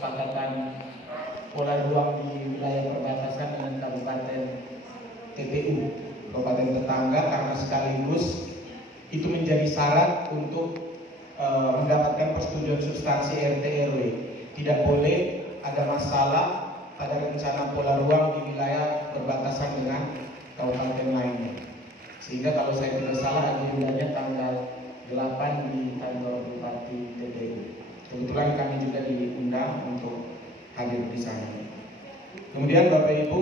kesepakatan pola ruang di wilayah perbatasan dengan Kabupaten TPU, kabupaten tetangga, karena sekaligus itu menjadi syarat untuk mendapatkan persetujuan substansi RT RW. Tidak boleh ada masalah pada rencana pola ruang di wilayah perbatasan dengan kabupaten lainnya. Sehingga kalau saya tidak salah agendanya tanggal 8 di kantor Bupati TPU. Kebetulan kami juga diundang untuk hadir di sana. Kemudian Bapak Ibu,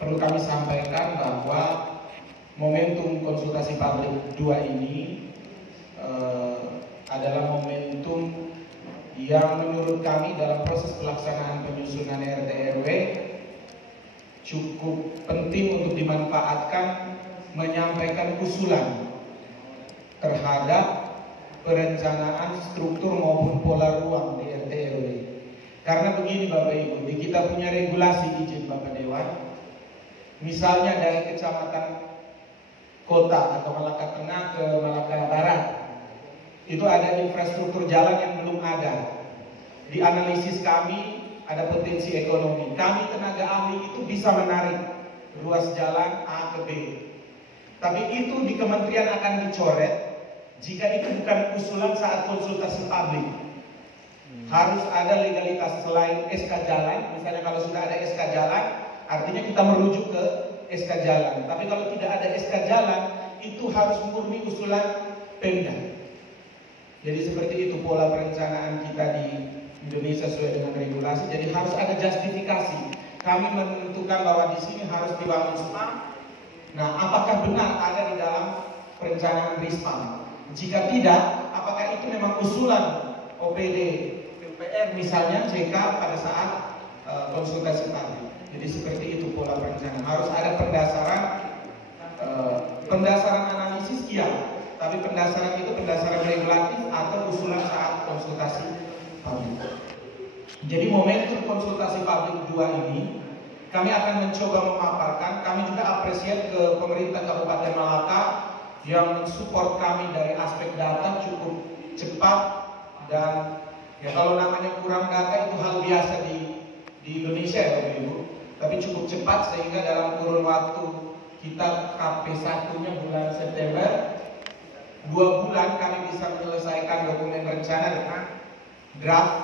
perlu kami sampaikan bahwa momentum konsultasi publik 2 ini adalah momentum yang menurut kami dalam proses pelaksanaan penyusunan RT RW cukup penting untuk dimanfaatkan menyampaikan usulan terhadap perencanaan struktur maupun pola ruang di RT RW. Karena begini Bapak Ibu, di kita punya regulasi izin Bapak Dewan. Misalnya dari kecamatan kota atau Malaka Tengah ke Malaka Barat, itu ada infrastruktur jalan yang belum ada. Di analisis kami ada potensi ekonomi. Kami tenaga ahli itu bisa menarik ruas jalan A ke B. Tapi itu di kementerian akan dicoret jika itu bukan usulan saat konsultasi publik. Harus ada legalitas selain SK jalan. Misalnya kalau sudah ada SK jalan, artinya kita merujuk ke SK jalan. Tapi kalau tidak ada SK jalan, itu harus murni usulan Pemda. Jadi seperti itu pola perencanaan kita di Indonesia sesuai dengan regulasi. Jadi harus ada justifikasi. Kami menentukan bahwa di sini harus dibangun SPAM. Nah, apakah benar ada di dalam perencanaan RISPAM? Jika tidak, apakah itu memang usulan OPD PUPR misalnya JK pada saat konsultasi publik? Jadi seperti itu pola perencanaan. Harus ada pendasaran analisis tapi pendasaran itu pendasaran regulatif atau usulan saat konsultasi publik. Jadi momentum konsultasi publik 2 ini kami akan mencoba memaparkan. Kami juga apresiasi ke pemerintah Kabupaten Malaka yang mensupport kami dari aspek data cukup cepat, dan ya kalau namanya kurang data itu hal biasa di Indonesia ya Bapak Ibu. Tapi cukup cepat sehingga dalam kurun waktu kita KP1-nya bulan September, 2 bulan kami bisa menyelesaikan dokumen rencana dengan draft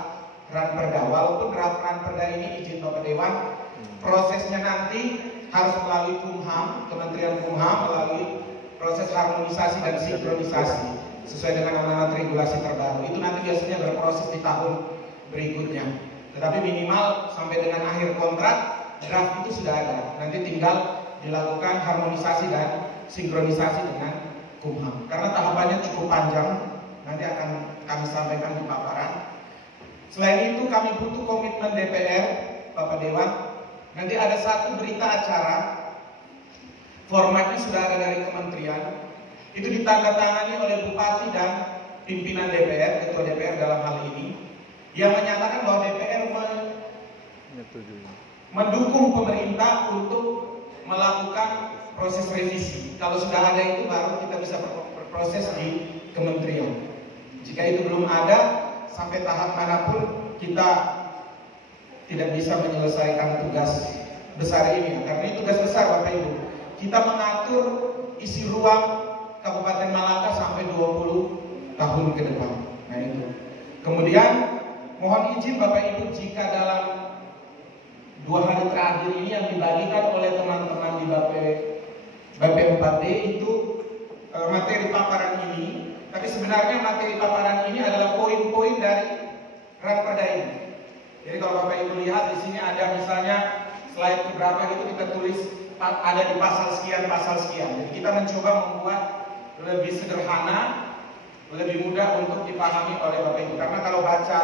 ranperda. Walaupun draft ranperda ini izin Bapak Dewan, prosesnya nanti harus melalui Kumham, Kementerian Kumham, melalui proses harmonisasi dan sinkronisasi sesuai dengan amanat regulasi terbaru. Itu nanti biasanya berproses di tahun berikutnya. Tetapi minimal sampai dengan akhir kontrak, draft itu sudah ada. Nanti tinggal dilakukan harmonisasi dan sinkronisasi dengan Kumham. Karena tahapannya cukup panjang, nanti akan kami sampaikan di paparan. Selain itu kami butuh komitmen DPR, Bapak Dewan. Nanti ada satu berita acara, formatnya sudah ada dari kementerian. Itu ditandatangani oleh Bupati dan pimpinan DPR, Ketua DPR dalam hal ini, yang menyatakan bahwa DPR mendukung pemerintah untuk melakukan proses revisi. Kalau sudah ada itu baru kita bisa berproses di kementerian. Jika itu belum ada, sampai tahap manapun kita tidak bisa menyelesaikan tugas besar ini. Karena ini tugas besar Bapak Ibu. Kita mengatur isi ruang Kabupaten Malaka sampai 20 tahun ke depan. Nah itu. Kemudian mohon izin Bapak Ibu, jika dalam 2 hari terakhir ini yang dibagikan oleh teman-teman di BP4D itu materi paparan ini, tapi sebenarnya materi paparan ini adalah poin-poin dari ranperda ini. Jadi kalau Bapak Ibu lihat di sini ada misalnya slide beberapa itu kita tulis ada di pasal sekian. Jadi kita mencoba membuat lebih sederhana, lebih mudah untuk dipahami oleh Bapak Ibu. Karena kalau baca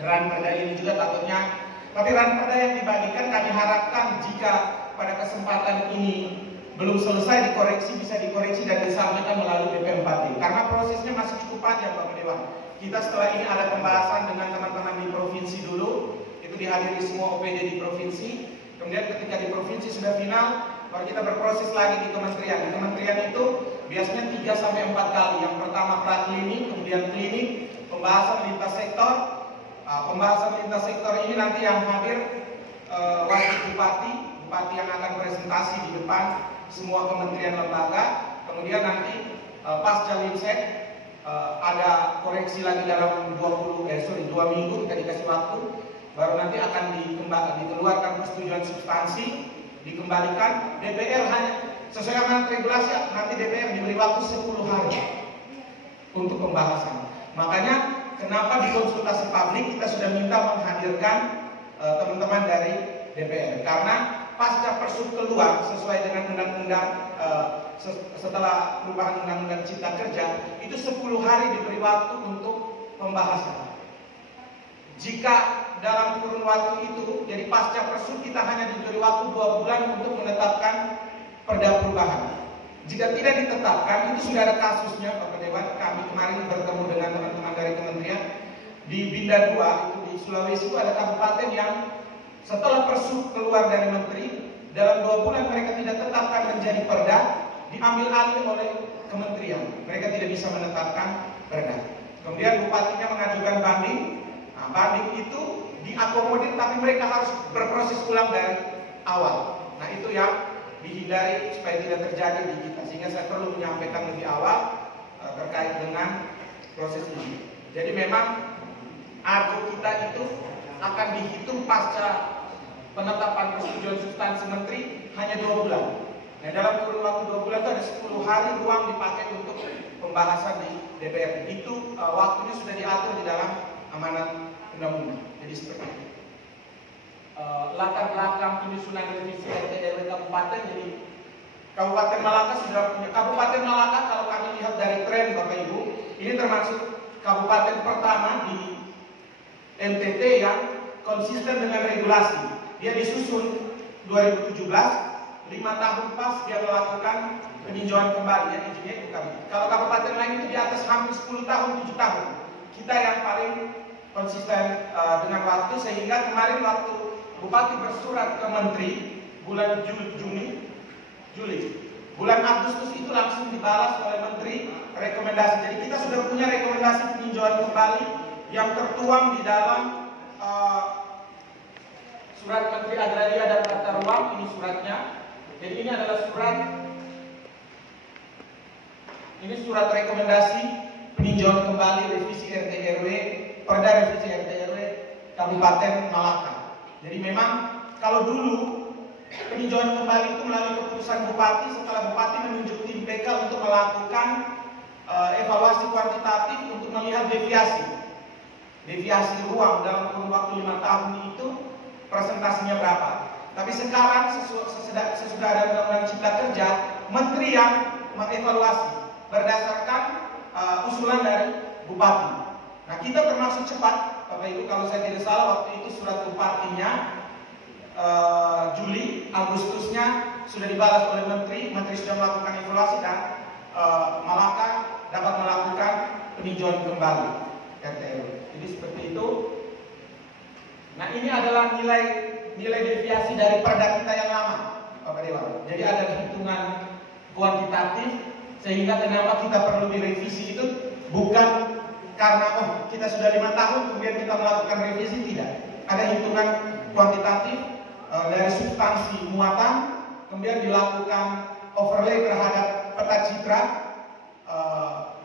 ranperda ini juga takutnya, tapi ranperda yang dibagikan kami harapkan jika pada kesempatan ini belum selesai dikoreksi, bisa dikoreksi dan disampaikan melalui BP4D. Karena prosesnya masih cukup panjang Bapak Dewan. Kita setelah ini ada pembahasan dengan teman-teman di provinsi dulu, itu dihadiri semua OPD di provinsi. Kemudian ketika di provinsi sudah final, baru kita berproses lagi di kementerian. Di kementerian itu biasanya 3 sampai 4 kali. Yang pertama praklinik, kemudian klinik, pembahasan lintas sektor. Pembahasan lintas sektor ini nanti yang hadir wakil bupati yang akan presentasi di depan semua kementerian lembaga. Kemudian nanti pasca linsek ada koreksi lagi dalam 2 minggu kita dikasih waktu. Baru nanti akan dikeluarkan persetujuan substansi, dikembalikan. DPR hanya sesuai dengan regulasi, nanti DPR diberi waktu 10 hari untuk pembahasan. Makanya kenapa di konsultasi publik kita sudah minta menghadirkan teman-teman dari DPR, karena pasca Persub keluar sesuai dengan undang-undang setelah perubahan undang-undang Cipta Kerja itu 10 hari diberi waktu untuk pembahasan. Jika dalam kurun waktu itu, jadi pasca Persub kita hanya diberi waktu 2 bulan untuk menetapkan perda perubahan. Jika tidak ditetapkan, itu sudah ada kasusnya Bapak Dewan. Kami kemarin bertemu dengan teman-teman dari kementerian di Binda 2 itu di Sulawesi, itu ada kabupaten yang setelah Persub keluar dari menteri, dalam 2 bulan mereka tidak tetapkan menjadi perda, diambil alih oleh kementerian. Mereka tidak bisa menetapkan perda. Kemudian bupatinya mengajukan banding. Nah, banding itu diakomodir, tapi mereka harus berproses ulang dari awal. Nah, itu yang dihindari supaya tidak terjadi di kita. Sehingga saya perlu menyampaikan lebih awal terkait dengan proses ini. Jadi memang argo kita itu akan dihitung pasca penetapan persetujuan substansi menteri hanya 2 bulan. Nah, dalam kurun waktu 2 bulan itu ada 10 hari ruang dipakai untuk pembahasan di DPR. Itu waktunya sudah diatur di dalam amanat undang-undang. Jadi seperti itu. Latar belakang penyusunan revisi RT/RW kabupaten. Jadi Kabupaten Malaka sudah punya. Kabupaten Malaka kalau kami lihat dari tren Bapak Ibu, ini termasuk kabupaten pertama di NTT yang konsisten dengan regulasi. Dia disusun 2017, 5 tahun pas dia melakukan peninjauan kembali, ya izinnya itu kami. Kalau kabupaten lain itu di atas hampir 10 tahun, 7 tahun. Kita yang paling konsisten dengan waktu, sehingga kemarin waktu Bupati bersurat ke Menteri bulan Juli, bulan Agustus itu langsung dibalas oleh Menteri rekomendasi. Jadi kita sudah punya rekomendasi peninjauan kembali yang tertuang di dalam surat Menteri Agraria dan Tata Ruang. Ini suratnya. Jadi ini adalah surat rekomendasi peninjauan kembali revisi RT/RW, perda revisi RT/RW Kabupaten Malaka. Jadi memang kalau dulu peninjauan kembali itu melalui keputusan bupati setelah bupati menunjuk tim PK untuk melakukan evaluasi kuantitatif untuk melihat deviasi ruang dalam kurun waktu 5 tahun itu presentasinya berapa. Tapi sekarang sesudah ada undang-undang Cipta Kerja, menteri yang mengevaluasi berdasarkan usulan dari bupati. Nah, kita termasuk cepat Bapak Ibu, kalau saya tidak salah waktu itu surat bupatinya Juli, Agustusnya sudah dibalas oleh menteri sudah melakukan evaluasi dan Malaka dapat melakukan peninjauan kembali RT/RW. Jadi seperti itu. Nah, ini adalah nilai deviasi dari perda kita yang lama, Bapak Dewan. Jadi ada hitungan kuantitatif sehingga kenapa kita perlu direvisi itu bukan karena kita sudah 5 tahun kemudian kita melakukan revisi, tidak. Ada hitungan kuantitatif dari substansi muatan, kemudian dilakukan overlay terhadap peta citra,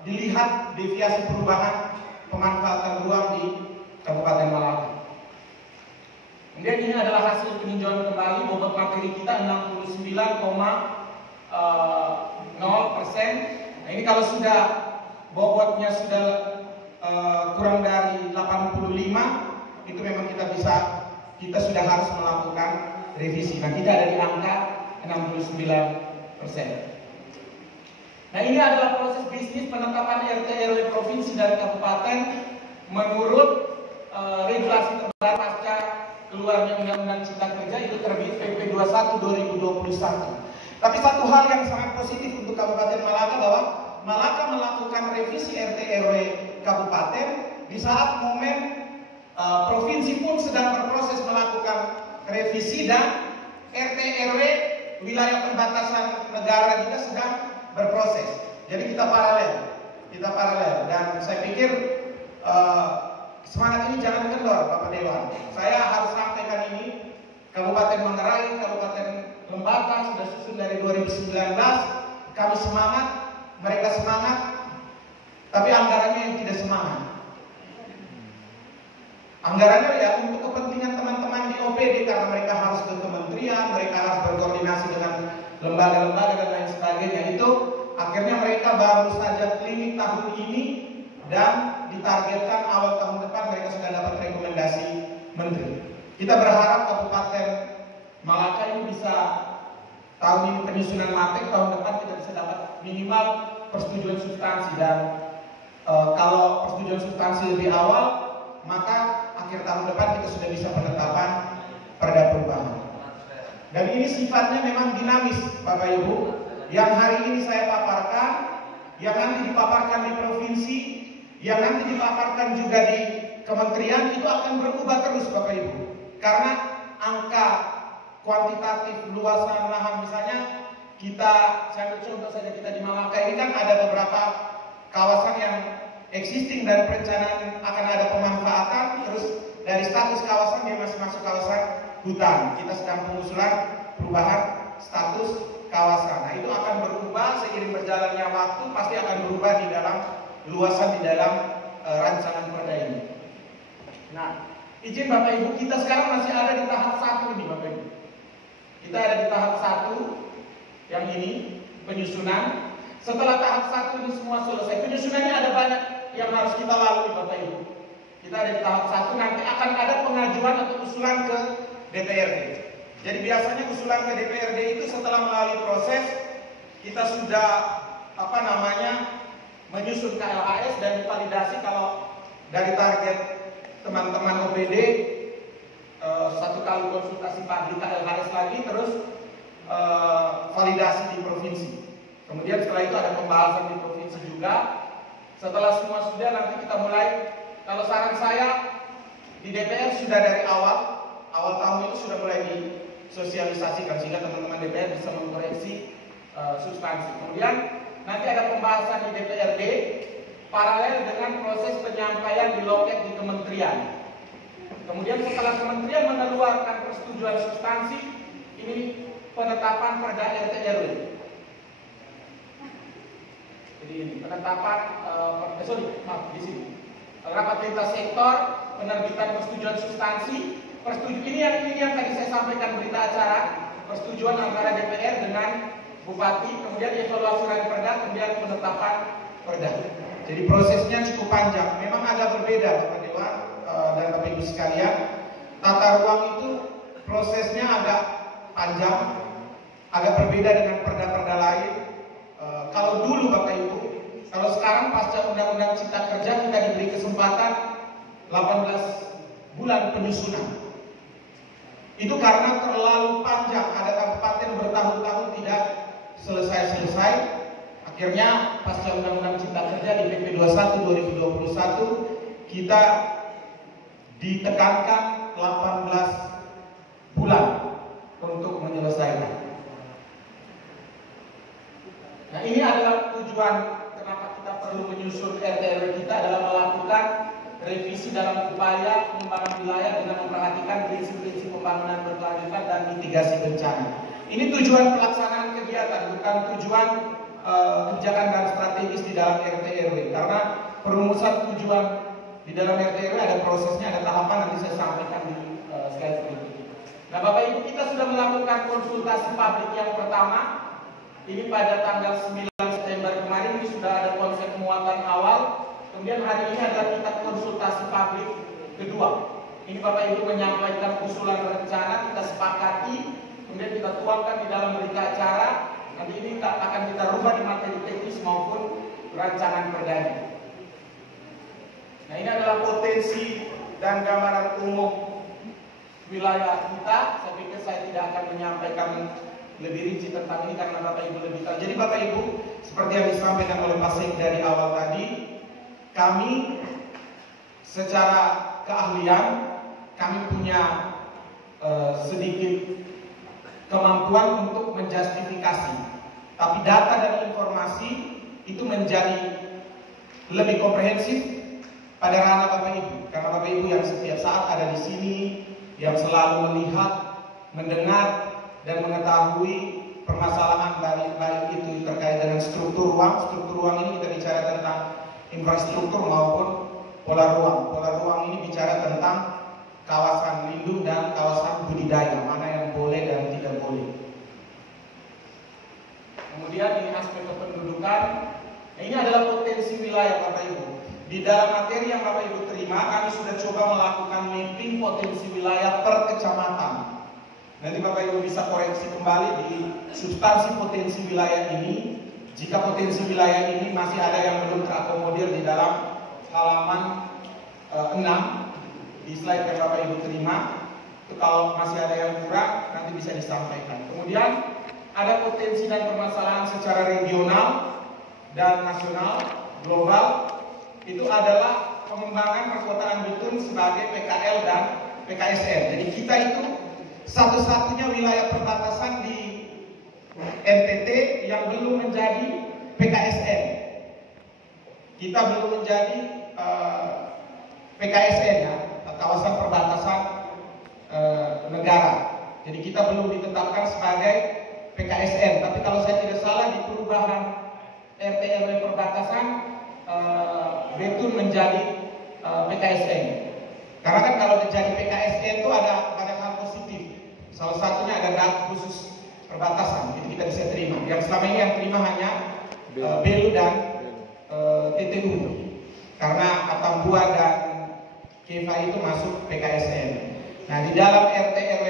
dilihat deviasi perubahan pemanfaatan ruang di Kabupaten Malaka. Kemudian ini adalah hasil peninjauan kembali. Bobot materi kita 69,0%. Nah, ini kalau sudah bobotnya sudah kurang dari 85, itu memang kita sudah harus melakukan revisi. Nah, kita ada di angka 69%. Nah, ini adalah proses bisnis penetapan RT/RW provinsi dan kabupaten menurut regulasi terbaru pasca keluarnya Undang-Undang Cipta Kerja, itu terbit PP 21 2021. Tapi satu hal yang sangat positif untuk Kabupaten Malaka, bahwa Malaka melakukan revisi RT/RW kabupaten di saat momen provinsi pun sedang berproses melakukan revisi dan RT/RW wilayah perbatasan negara juga sedang berproses. Jadi kita paralel, dan saya pikir semangat ini jangan kendor, Bapak Dewan. Saya harus sampaikan ini, Kabupaten Manggarai, Kabupaten Lembata sudah susun dari 2019. Kami semangat, mereka semangat, tapi anggarannya yang tidak semangat. Anggarannya ya untuk kepentingan teman-teman di OPD, karena mereka harus ke kementerian, mereka harus berkoordinasi dengan lembaga-lembaga dan lain sebagainya. Itu akhirnya mereka baru saja klinik tahun ini, dan ditargetkan awal tahun depan mereka sudah dapat rekomendasi menteri. Kita berharap Kabupaten Malaka ini bisa tahun ini penyusunan matek, tahun depan kita bisa dapat minimal persetujuan substansi, dan kalau persetujuan substansi lebih awal, maka akhir tahun depan kita sudah bisa penetapan perda perubahan. Dan ini sifatnya memang dinamis, Bapak Ibu. Yang hari ini saya paparkan, yang nanti dipaparkan di provinsi, yang nanti dipaparkan juga di kementerian, itu akan berubah terus, Bapak Ibu. Karena angka kuantitatif luasan lahan, misalnya saya ambil contoh saja, kita di Malaka ini kan ada beberapa kawasan yang existing dan perencanaan akan ada pemanfaatan, terus dari status kawasan dia masih masuk kawasan hutan. Kita sedang pengusulan perubahan status kawasan. Nah, itu akan berubah seiring berjalannya waktu, pasti akan berubah di dalam luasan, di dalam rancangan perda ini. Nah, izin Bapak Ibu, kita sekarang masih ada di tahap 1 ini, Bapak Ibu. Kita ada di tahap 1 yang ini penyusunan. Setelah tahap 1 ini semua selesai, penyusunannya ada banyak yang harus kita lalui, Bapak Ibu. Kita ada di tahap 1, nanti akan ada pengajuan atau usulan ke DPRD. Jadi biasanya usulan ke DPRD itu setelah melalui proses, kita sudah menyusun KLHS dan divalidasi. Kalau dari target teman-teman OPD, satu kali konsultasi publik KLHS lagi, terus validasi di provinsi. Kemudian setelah itu ada pembahasan di provinsi juga. Setelah semua sudah, nanti kita mulai. Kalau saran saya di DPR sudah dari awal tahun itu sudah mulai disosialisasikan, sehingga teman-teman DPR bisa mengkoreksi substansi. Kemudian nanti ada pembahasan di DPRD paralel dengan proses penyampaian di loket di kementerian. Kemudian setelah kementerian mengeluarkan persetujuan substansi, ini penetapan perda RT RW. Jadi ini penetapan di sini rapat lintas sektor, penerbitan persetujuan substansi. Ini yang tadi saya sampaikan berita acara, persetujuan antara DPR dengan Bupati, kemudian evaluasi perda, kemudian penetapan perda. Jadi prosesnya cukup panjang. Memang agak berbeda, Bapak Dewan dan Bapak Ibu sekalian. Tata ruang itu prosesnya agak panjang, agak berbeda dengan perda-perda lain. Kalau dulu Bapak Ibu, kalau sekarang pasca Undang-Undang Cipta Kerja kita diberi kesempatan 18 bulan penyusunan. Itu karena terlalu panjang, ada kabupaten bertahun-tahun tidak selesai-selesai. Akhirnya pasca Undang-Undang Cipta Kerja di PP 21 2021 kita ditekankan 18 bulan untuk menyelesaikan. Nah, ini adalah tujuan kenapa kita perlu menyusun RT RW kita, adalah melakukan revisi dalam upaya pengembangan wilayah dengan memperhatikan prinsip-prinsip pembangunan berkelanjutan dan mitigasi bencana. Ini tujuan pelaksanaan kegiatan, bukan tujuan kebijakan dan strategis di dalam RT RW. Karena perumusan tujuan di dalam RT RW ada prosesnya, ada tahapan, nanti saya sampaikan di slide berikutnya. Nah, Bapak Ibu, kita sudah melakukan konsultasi publik yang pertama. Ini pada tanggal 9 September kemarin, ini sudah ada konsep muatan awal. Kemudian hari ini ada kita konsultasi publik kedua. Ini Bapak Ibu menyampaikan usulan rencana, kita sepakati, kemudian kita tuangkan di dalam berita acara. Nanti ini akan kita rubah di materi teknis maupun rancangan perdanya. Nah, ini adalah potensi dan gambaran umum wilayah kita. Saya pikir saya tidak akan menyampaikan lebih rinci tentang ini karena Bapak Ibu lebih tahu. Jadi Bapak Ibu, seperti yang disampaikan oleh Pak Sek dari awal tadi, kami secara keahlian, kami punya sedikit kemampuan untuk menjustifikasi. Tapi data dan informasi itu menjadi lebih komprehensif pada ranah Bapak Ibu, karena Bapak Ibu yang setiap saat ada di sini, yang selalu melihat, mendengar, dan mengetahui permasalahan baik itu terkait dengan struktur ruang. Struktur ruang ini kita bicara tentang infrastruktur maupun pola ruang. Pola ruang ini bicara tentang kawasan lindung dan kawasan budidaya, mana yang boleh dan tidak boleh. Kemudian ini aspek kependudukan. Ini adalah potensi wilayah Bapak Ibu. Di dalam materi yang Bapak Ibu terima, kami sudah coba melakukan mapping potensi wilayah per kecamatan. Nanti Bapak Ibu bisa koreksi kembali di substansi potensi wilayah ini. Jika potensi wilayah ini masih ada yang belum terakomodir di dalam halaman 6 di slide yang Bapak Ibu terima, itu kalau masih ada yang kurang nanti bisa disampaikan. Kemudian ada potensi dan permasalahan secara regional dan nasional, global. Itu adalah pengembangan perkotaan Betun sebagai PKL dan PKSN. Jadi kita itu satu-satunya wilayah perbatasan di NTT yang belum menjadi PKSN. Kita belum menjadi PKSN ya, kawasan perbatasan negara. Jadi kita belum ditetapkan sebagai PKSN. Tapi kalau saya tidak salah di perubahan RT RW perbatasan Betun menjadi PKSN. Karena kan kalau menjadi PKSN itu ada banyak hal positif. Salah satunya ada data khusus perbatasan, itu kita bisa terima. Yang selama ini yang terima hanya Belu dan TTU. Karena Atambua dan Keva itu masuk PKSN. Nah, di dalam RT RW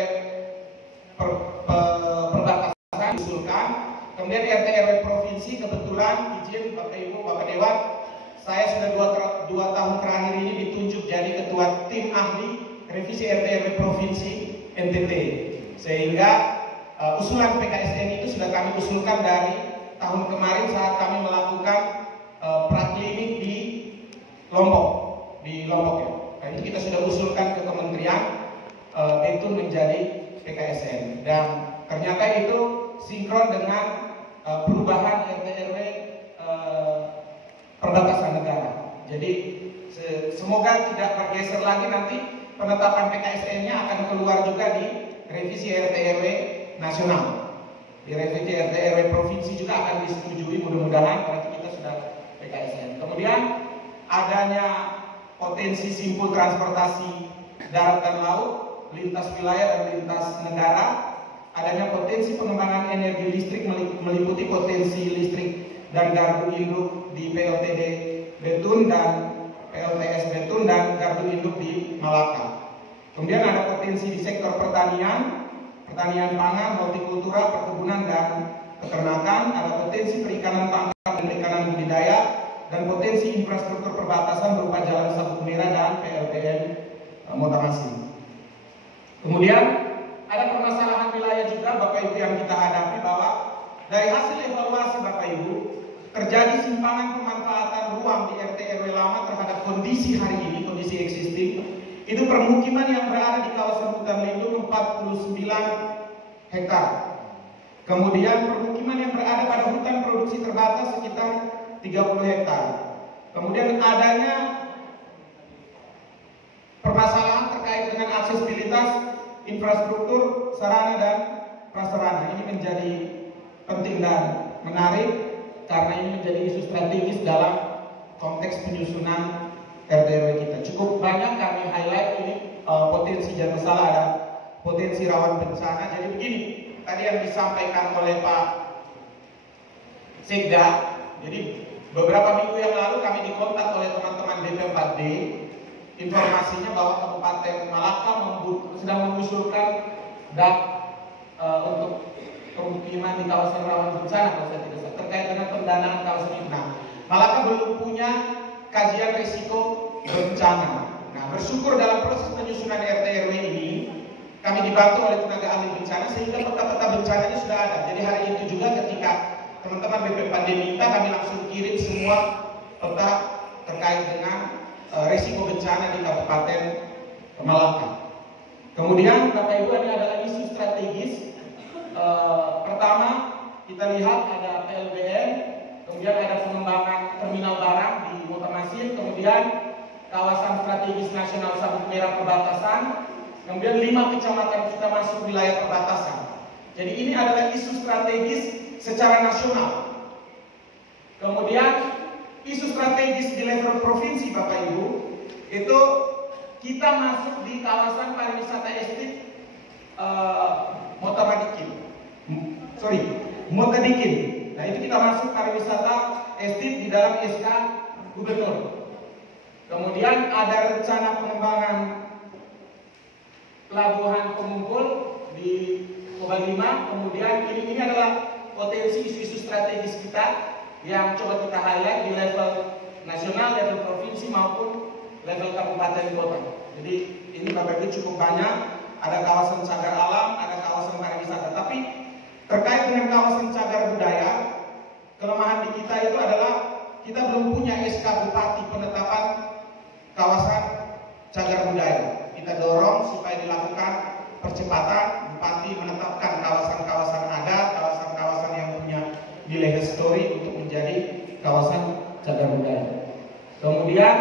perbatasan diusulkan. Kemudian RT RW provinsi, kebetulan izin Bapak Ibu, Bapak Dewan, saya sudah dua tahun terakhir ini ditunjuk jadi ketua tim ahli revisi RT RW provinsi NTT. Sehingga usulan PKSN itu sudah kami usulkan dari tahun kemarin saat kami melakukan praklinik di Lombok ya. Nah, ini kita sudah usulkan ke kementerian Betun menjadi PKSN, dan ternyata itu sinkron dengan perubahan RT RW perbatasan negara. Jadi semoga tidak bergeser lagi, nanti penetapan PKSN-nya akan keluar juga di revisi RT RW nasional. Di revisi RT RW provinsi juga akan disetujui, mudah-mudahan nanti kita sudah PKSN. Kemudian adanya potensi simpul transportasi darat dan laut, lintas wilayah dan lintas negara. Adanya potensi pengembangan energi listrik meliputi potensi listrik dan gardu induk di PLTD Betun dan PLTS Betun dan gardu induk di Malaka. Kemudian ada potensi di sektor pertanian pangan, hortikultura, perkebunan dan peternakan. Ada potensi perikanan tangkap dan perikanan budidaya, dan potensi infrastruktur perbatasan berupa jalan Sabuk Merah dan PLTN Motamasi. Kemudian ada permasalahan wilayah juga Bapak Ibu yang kita hadapi, bahwa dari hasil evaluasi Bapak Ibu terjadi simpangan pemanfaatan ruang di RT RW lama terhadap kondisi hari ini, kondisi existing. Itu permukiman yang berada di kawasan hutan lindung 49 hektar. Kemudian permukiman yang berada pada hutan produksi terbatas sekitar 30 hektar. Kemudian adanya permasalahan terkait dengan aksesibilitas infrastruktur, sarana dan prasarana. Ini menjadi penting dan menarik karena ini menjadi isu strategis dalam konteks penyusunan RT RW kita. Cukup banyak kami highlight ini potensi, jangan salah ada potensi rawan bencana. Jadi begini, tadi yang disampaikan oleh Pak Sekda. Jadi beberapa minggu yang lalu kami dikontak oleh teman-teman DP4D, informasinya bahwa Kabupaten Malaka sedang mengusulkan DAK untuk pemukiman di kawasan rawan bencana, kalau saya tidak salah, terkait dengan pendanaan kawasan itu. Nah, Malaka belum punya kajian risiko bencana. Nah, bersyukur dalam proses penyusunan RT RW ini kami dibantu oleh tenaga ahli bencana sehingga peta-peta bencananya sudah ada. Jadi hari itu juga ketika teman-teman BP4D minta, kami langsung kirim semua peta terkait dengan risiko bencana di Kabupaten Malaka. Kemudian Bapak Ibu, ini adalah isu strategis. Pertama kita lihat ada PLBN, kemudian ada pengembangan terminal barang di Motamasin, kemudian kawasan strategis nasional sabit merah perbatasan, kemudian 5 kecamatan kita masuk wilayah perbatasan. Jadi ini adalah isu strategis secara nasional. Kemudian isu strategis di level provinsi Bapak Ibu, itu kita masuk di kawasan pariwisata estate Motadikin. Nah itu kita masuk pariwisata estate di dalam SK Gubernur. Kemudian ada rencana pengembangan pelabuhan pengumpul di Koba 5. Kemudian ini adalah potensi isu-isu strategis kita yang coba kita highlight di level nasional, level provinsi maupun level kabupaten kota. Jadi ini Bapak Ibu cukup banyak. Ada kawasan cagar alam, ada kawasan pariwisata. Tapi terkait dengan kawasan cagar budaya, kelemahan di kita itu adalah kita belum punya SK Bupati penetapan kawasan cagar budaya. Kita dorong supaya dilakukan percepatan, Bupati menetapkan kawasan-kawasan adat, kawasan-kawasan yang punya nilai histori untuk menjadi kawasan cagar budaya. Kemudian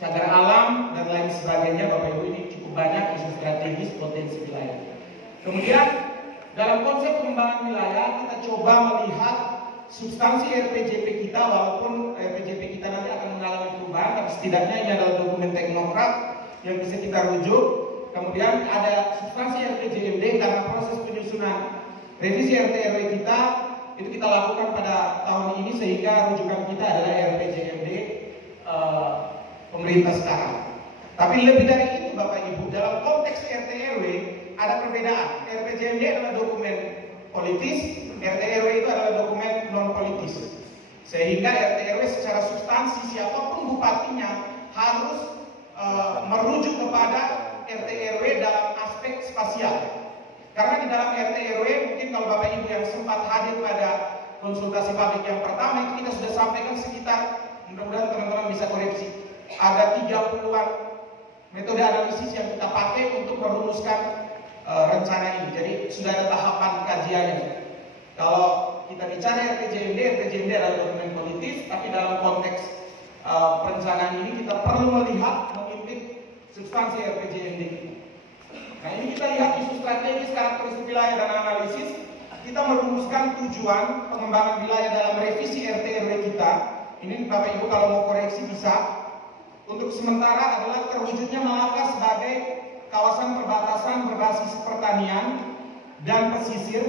cagar alam dan lain sebagainya, Bapak Ibu, ini cukup banyak isu strategis potensi wilayah. Kemudian dalam konsep pengembangan wilayah kita coba melihat substansi RPJP kita, walaupun RPJP kita nanti akan mengalami perubahan, tapi setidaknya ini adalah dokumen teknokrat yang bisa kita rujuk. Kemudian ada substansi RPJMD karena proses penyusunan revisi RT/RW kita itu kita lakukan pada tahun ini, sehingga rujukan kita adalah RPJMD pemerintah sekarang. Tapi lebih dari itu Bapak Ibu, dalam konteks RT/RW ada perbedaan. RPJMD adalah dokumen politis, RT/RW itu adalah dokumen non politis. Sehingga RT/RW secara substansi siapapun bupatinya harus merujuk kepada RT/RW dalam aspek spasial. Karena di dalam RT/RW, mungkin kalau Bapak Ibu yang sempat hadir pada konsultasi publik yang pertama itu kita sudah sampaikan sekitar, mudah-mudahan teman-teman bisa koreksi, ada 30-an metode analisis yang kita pakai untuk merumuskan rencana ini. Jadi sudah ada tahapan kajiannya. Kalau kita bicara RPJMD adalah dokumen politis, tapi dalam konteks perencanaan ini kita perlu melihat, mengintip substansi RPJMD. Nah ini kita lihat isu strategis, karakteristik wilayah dan analisis. Kita merumuskan tujuan pengembangan wilayah dalam revisi RT/RW kita. Ini Bapak Ibu kalau mau koreksi bisa. Untuk sementara adalah terwujudnya Malaka sebagai kawasan perbatasan berbasis pertanian dan pesisir